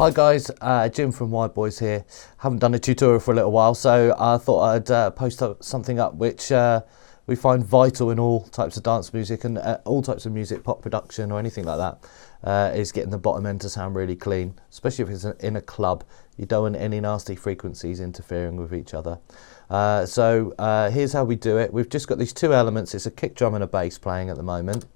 Hi guys, Jim from Wideboys here. Haven't done a tutorial for a little while, so I thought I'd post something up which we find vital in all types of dance music and all types of music, pop production or anything like that, is getting the bottom end to sound really clean, especially if it's in a club. You don't want any nasty frequencies interfering with each other. So here's how we do it. We've just got these two elements. It's a kick drum and a bass playing at the moment.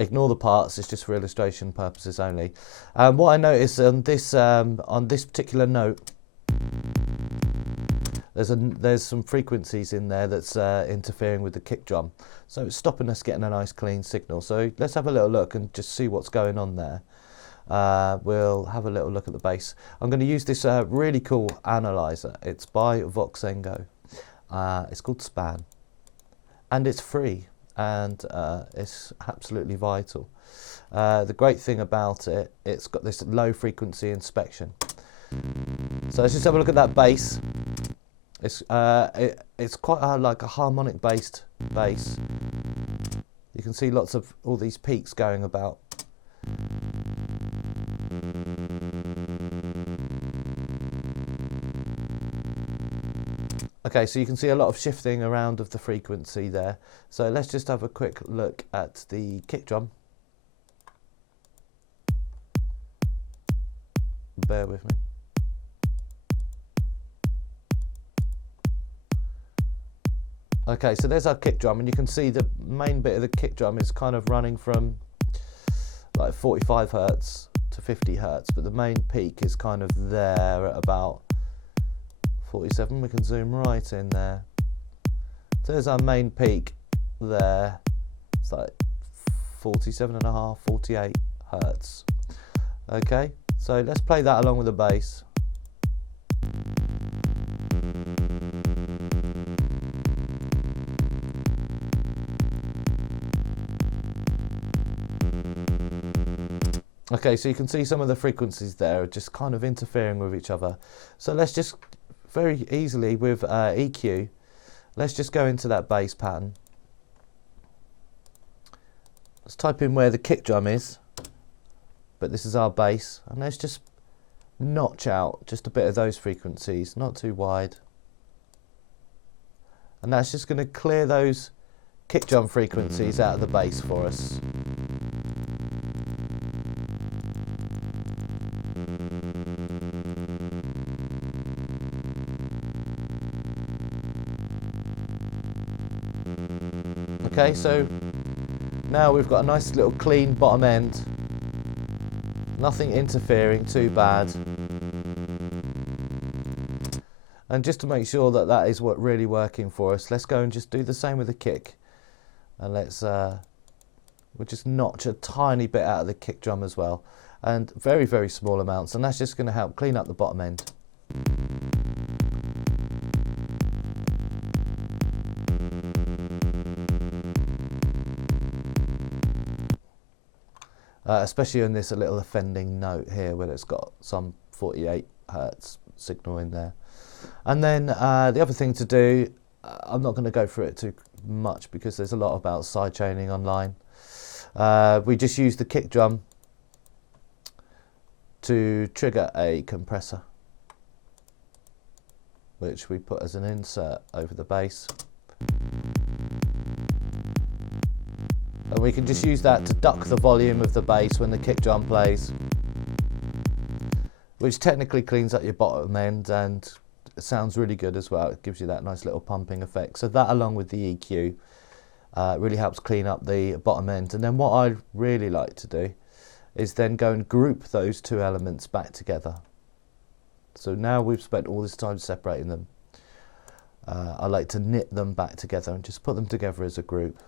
Ignore the parts, it's just for illustration purposes only. What I noticed on this particular note, there's some frequencies in there that's interfering with the kick drum, so it's stopping us getting a nice clean signal. So let's have a little look and just see what's going on there. We'll have a little look at the bass. I'm going to use this really cool analyzer. It's by Voxengo. It's called Span, and it's free. And it's absolutely vital. The great thing about it, it's got this low frequency inspection. So let's just have a look at that bass. It's quite like a harmonic based bass. You can see lots of all these peaks going about. Okay, so you can see a lot of shifting around of the frequency there. So let's just have a quick look at the kick drum. Bear with me. Okay, so there's our kick drum, and you can see the main bit of the kick drum is kind of running from like 45 Hertz to 50 Hertz, but the main peak is kind of there at about 47. We can zoom right in there. So there's our main peak there. It's like 47.5, 48 Hertz. Okay, so let's play that along with the bass. Okay, so you can see some of the frequencies there are just kind of interfering with each other. So let's just very easily with EQ, let's just go into that bass pattern. Let's type in where the kick drum is, but this is our bass, and let's just notch out just a bit of those frequencies, not too wide. And that's just going to clear those kick drum frequencies out of the bass for us. Okay, so now we've got a nice little clean bottom end, nothing interfering too bad. And just to make sure that that is what really working for us, let's go and just do the same with the kick. And we'll just notch a tiny bit out of the kick drum as well, and very, very small amounts, and that's just going to help clean up the bottom end. Especially on this a little offending note here where it's got some 48 Hertz signal in there. And then the other thing to do, I'm not going to go through it too much because there's a lot about sidechaining online. We just use the kick drum to trigger a compressor, which we put as an insert over the bass. And we can just use that to duck the volume of the bass when the kick drum plays, which technically cleans up your bottom end and it sounds really good as well. It gives you that nice little pumping effect. So that, along with the EQ, really helps clean up the bottom end. And then what I really like to do is then go and group those two elements back together. So now we've spent all this time separating them, I like to knit them back together and just put them together as a group.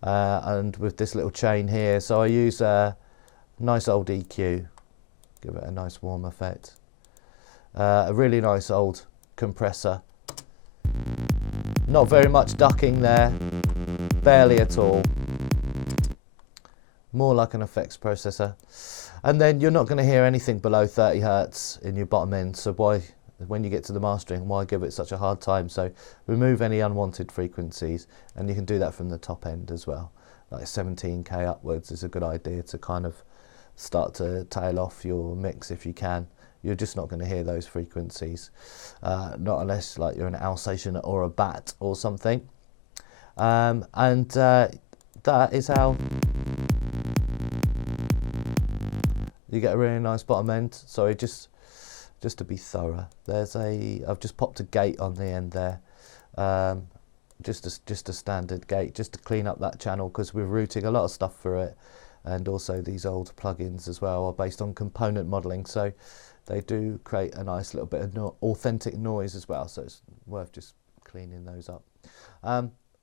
And with this little chain here, so I use a nice old EQ, give it a nice warm effect, a really nice old compressor, not very much ducking there, barely at all, more like an effects processor. And then you're not going to hear anything below 30 Hertz in your bottom end, so why when you get to the mastering, why give it such a hard time? So remove any unwanted frequencies, and you can do that from the top end as well. Like 17k upwards is a good idea to kind of start to tail off your mix if you can. You're just not going to hear those frequencies, not unless like you're an Alsatian or a bat or something. That is how you get a really nice bottom end. Sorry, just to be thorough, I've just popped a gate on the end there, just a standard gate, just to clean up that channel, because we're routing a lot of stuff for it, and also these old plugins as well are based on component modeling, so they do create a nice little bit of authentic noise as well, so it's worth just cleaning those up.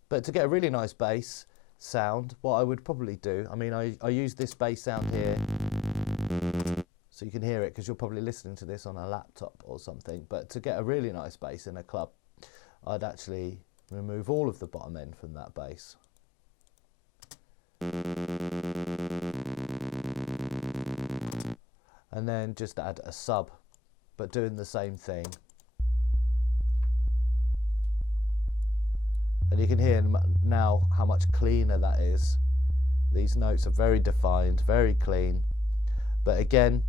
But to get a really nice bass sound, what I would probably do, I mean, I use this bass sound here, so you can hear it because you're probably listening to this on a laptop or something, but to get a really nice bass in a club, I'd actually remove all of the bottom end from that bass. And then just add a sub, but doing the same thing. And you can hear now how much cleaner that is. These notes are very defined, very clean. But again,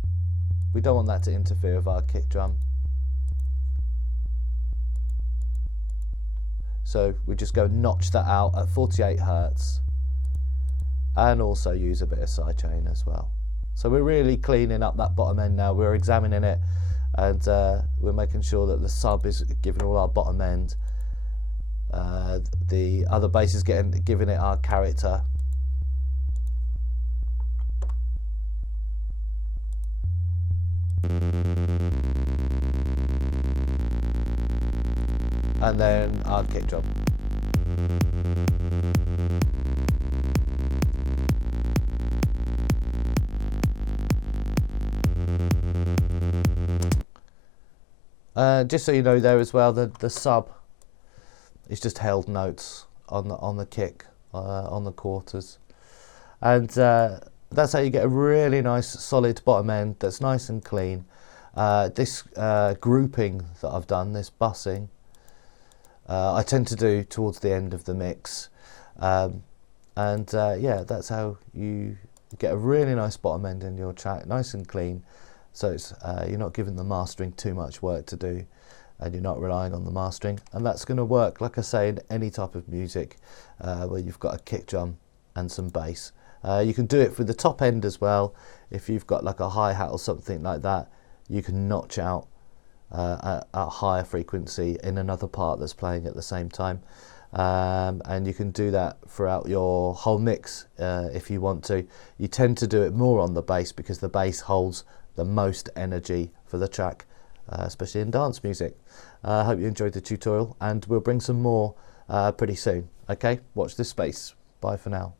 we don't want that to interfere with our kick drum. So we just go notch that out at 48 Hertz, and also use a bit of sidechain as well. So we're really cleaning up that bottom end now. We're examining it, and we're making sure that the sub is giving all our bottom end. The other bass is giving it our character. And then our kick drum. Just so you know there as well, the sub is just held notes on the kick, on the quarters, and that's how you get a really nice solid bottom end that's nice and clean. This grouping that I've done, this bussing, I tend to do towards the end of the mix, yeah, that's how you get a really nice bottom end in your track, nice and clean. So it's, you're not giving the mastering too much work to do, and you're not relying on the mastering, and that's going to work, like I say, in any type of music where you've got a kick drum and some bass. You can do it for the top end as well. If you've got like a hi-hat or something like that, you can notch out at a higher frequency in another part that's playing at the same time, and you can do that throughout your whole mix if you want to. You tend to do it more on the bass because the bass holds the most energy for the track, especially in dance music. I hope you enjoyed the tutorial, and we'll bring some more pretty soon. Okay, watch this space. Bye for now.